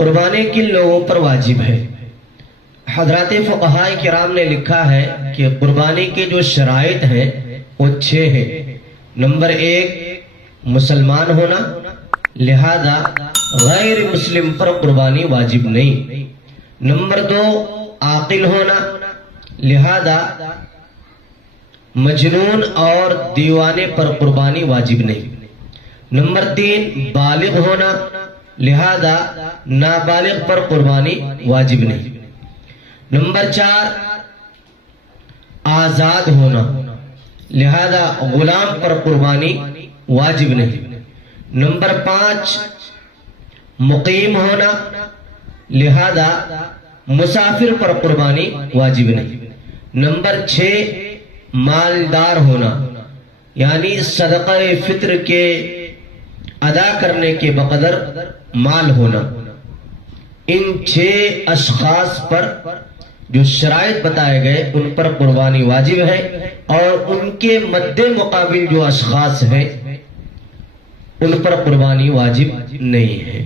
قربانی کن لوگوں پر واجب ہے؟ حضرات فقہاء کرام نے لکھا ہے کہ قربانی کے جو شرائط ہیں وہ 6 ہیں۔ نمبر 1 مسلمان ہونا، لہذا غیر مسلم پر قربانی واجب نہیں۔ نمبر 2 عاقل ہونا، لہذا مجنون اور دیوانے پر قربانی واجب نہیں۔ نمبر 3 بالغ ہونا، لہذا نابالغ پر قربانی واجب نہیں۔ نمبر 4 آزاد ہونا، لہذا غلام پر قربانی واجب نہیں۔ نمبر 5 مقیم ہونا، لہذا مسافر پر قربانی واجب نہیں۔ نمبر 6 مالدار ہونا، یعنی صدقہ فطر کے ادا کرنے کے بقدر مال ہونا۔ ان 6 اشخاص پر جو شرائط بتائے گئے ان پر قربانی واجب ہے، اور ان کے مد مقابل جو اشخاص ہیں ان پر قربانی واجب نہیں ہے۔